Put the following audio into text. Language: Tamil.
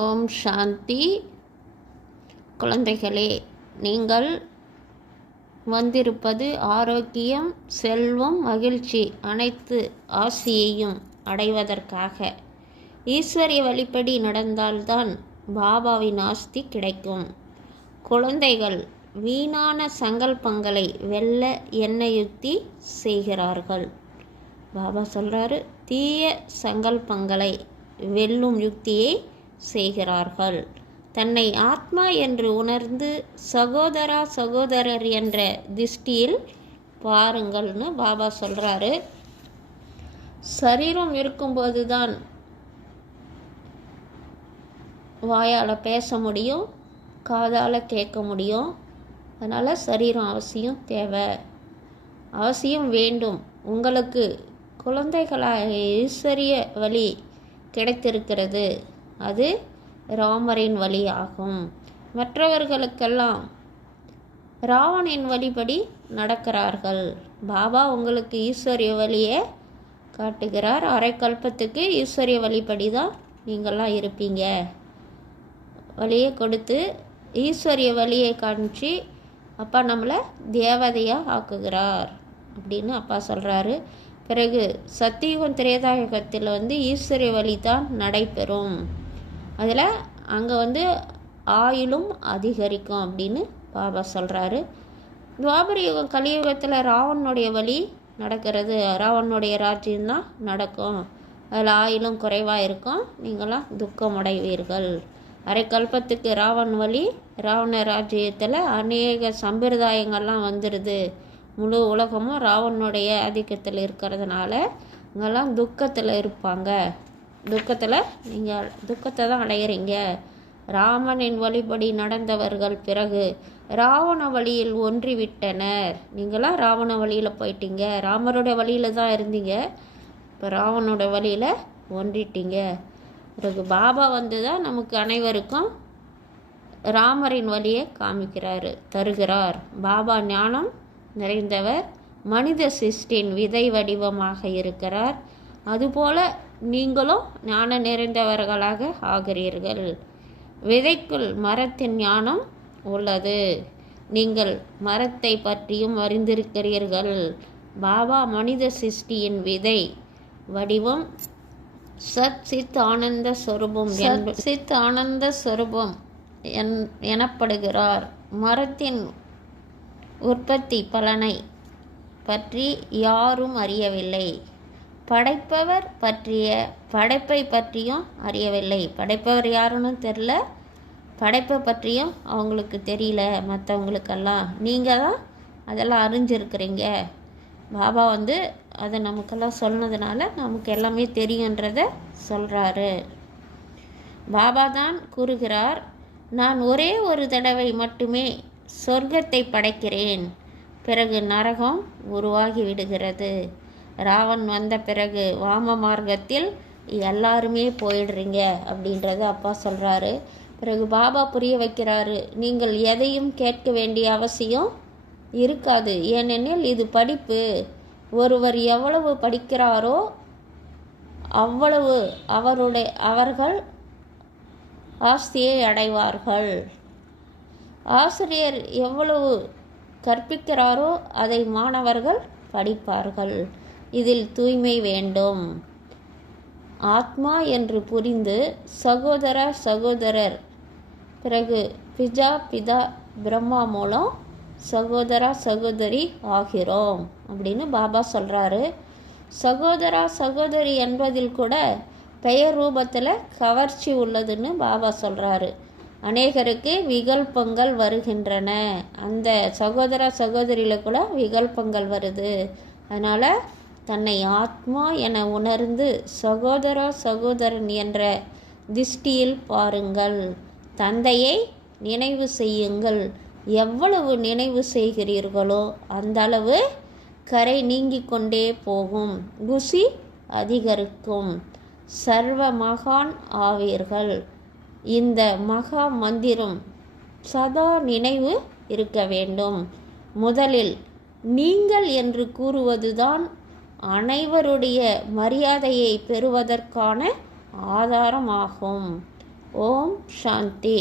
ஓம் சாந்தி. குழந்தைகளே, நீங்கள் வந்திருப்பது ஆரோக்கியம், செல்வம், மகிழ்ச்சி அனைத்து ஆசியையும் அடைவதற்காக. ஈஸ்வரிய வழிப்படி நடந்தால்தான் பாபாவின் ஆஸ்தி கிடைக்கும். குழந்தைகள் வீணான சங்கல்பங்களை வெல்ல என்ன யுக்தி செய்கிறார்கள்? பாபா சொல்கிறாரு, தீய சங்கல்பங்களை வெல்லும் யுக்தியை செய்கிறார்கள். தன்னை ஆத்மா என்று உணர்ந்து சகோதரா சகோதரர் என்ற திருஷ்டியில் பாருங்கள்னு பாபா சொல்கிறாரு. சரீரம் இருக்கும்போது தான் வாயால் பேச முடியும், காதால் கேட்க முடியும். அதனால் சரீரம் அவசியம் தேவை, அவசியம் வேண்டும். உங்களுக்கு குழந்தைகளாக ஈஸ்வரிய வழி கிடைத்திருக்கிறது, அது ராமரின் வழி ஆகும். மற்றவர்களுக்கெல்லாம் ராவணின் வழிபடி நடக்கிறார்கள். பாபா உங்களுக்கு ஈஸ்வரிய வழியை காட்டுகிறார். அரை கல்பத்துக்கு ஈஸ்வரிய வழிபடி தான் நீங்கள்லாம் இருப்பீங்க. வழியை கொடுத்து ஈஸ்வரிய வழியை காமிச்சு அப்பா நம்மளை தேவதையாக ஆக்குகிறார் அப்படின்னு அப்பா சொல்கிறாரு. பிறகு சத்தியுகம் திரேதாயுகத்தில் ஈஸ்வரிய வழி தான் நடைபெறும். அதில் அங்கே ஆயுளும் அதிகரிக்கும் அப்படின்னு பாபா சொல்கிறாரு. துவாபர யுகம் கலியுகத்தில் ராவனுடைய வழி நடக்கிறது, ராவனுடைய ராஜ்யம்தான் நடக்கும். அதில் ஆயுளும் குறைவாக இருக்கும், நீங்களாம் துக்கம் அடைவீர்கள். அரை கல்பத்துக்கு ராவன் வழி, ராவண ராஜ்யத்தில் அநேக சம்பிரதாயங்கள்லாம் வந்துடுது. முழு உலகமும் ராவனுடைய ஆதிக்கத்தில் இருக்கிறதுனால இங்கெல்லாம் துக்கத்தில் இருப்பாங்க. நீங்கள் துக்கத்தை தான் அடைகிறீங்க. ராமனின் வழிபடி நடந்தவர்கள் பிறகு ராவண வழியில் ஒன்றிவிட்டனர். நீங்களாம் ராவண வழியில் போயிட்டீங்க, ராமரோட வழியில் தான் இருந்தீங்க, இப்போ ராவனோட வழியில் ஒன்றிட்டீங்க. பிறகு பாபா தான் நமக்கு அனைவருக்கும் ராமரின் வழியை தருகிறார். பாபா ஞானம் நிறைந்தவர், மனித சிருஷ்டியின் விதை வடிவமாக இருக்கிறார். அதுபோல நீங்களும் ஞான நிறைந்தவர்களாக ஆகிறீர்கள். விதைக்குள் மரத்தின் ஞானம் உள்ளது. நீங்கள் மரத்தை பற்றியும் அறிந்திருக்கிறீர்கள். பாபா மனித சிருஷ்டியின் விதை வடிவம் சத் சித் ஆனந்த ஸ்வரூபம், சித் ஆனந்த ஸ்வரூபம் எனப்படுகிறார். மரத்தின் உற்பத்தி பலனை பற்றி யாரும் அறியவில்லை. படைப்பவர் பற்றிய படைப்பை பற்றியும் அறியவில்லை. படைப்பவர் யாருன்னு தெரில, படைப்பை பற்றியும் அவங்களுக்கு தெரியல. மற்றவங்களுக்கெல்லாம் நீங்கள் தான் அதெல்லாம் அறிஞ்சிருக்கிறீங்க. பாபா அதை நமக்கெல்லாம் சொன்னதுனால நமக்கு எல்லாமே தெரியுன்றதை சொல்கிறாரு. பாபா தான் கூறுகிறார், நான் ஒரே ஒரு தடவை மட்டுமே சொர்க்கத்தை படைக்கிறேன், பிறகு நரகம் உருவாகி விடுகிறது. ராவன் வந்த பிறகு வாம மார்க்கத்தில் எல்லாருமே போயிடுறீங்க அப்படின்றத அப்பா சொல்கிறாரு. பிறகு பாபா புரிய வைக்கிறாரு, நீங்கள் எதையும் கேட்க வேண்டிய அவசியம் இருக்காது. ஏனெனில் இது படிப்பு. ஒருவர் எவ்வளவு படிக்கிறாரோ அவ்வளவு அவர்கள் ஆஸ்தியை அடைவார்கள். ஆசிரியர் எவ்வளவு கற்பிக்கிறாரோ அதை மாணவர்கள் படிப்பார்கள். இதில் தூய்மை வேண்டும். ஆத்மா என்று புரிந்து சகோதரர், பிறகு பிதா பிரம்மா மூலம் சகோதரி ஆகிறோம் அப்படின்னு பாபா சொல்கிறாரு. சகோதரி என்பதில் கூட பெயர் ரூபத்தில் கவர்ச்சி உள்ளதுன்னு பாபா சொல்கிறாரு. அநேகருக்கு விகல்பங்கள் வருகின்றன. அந்த சகோதரியில் கூட விகல்பங்கள் வருது. அதனால் தன்னை ஆத்மா என உணர்ந்து சகோதரன் என்ற திருஷ்டியில் பாருங்கள். தந்தையை நினைவு செய்யுங்கள். எவ்வளவு நினைவு செய்கிறீர்களோ அந்த அளவு கரை நீங்கிக் கொண்டே போகும், குஷி அதிகரிக்கும், சர்வ மகான் ஆவீர்கள். இந்த மகா மந்திரம் சதா நினைவு இருக்க வேண்டும். முதலில் நீங்கள் என்று கூறுவதுதான் அனைவருடைய மரியாதையை பெறுவதற்கான ஆதாரமாகும். ஓம் சாந்தி.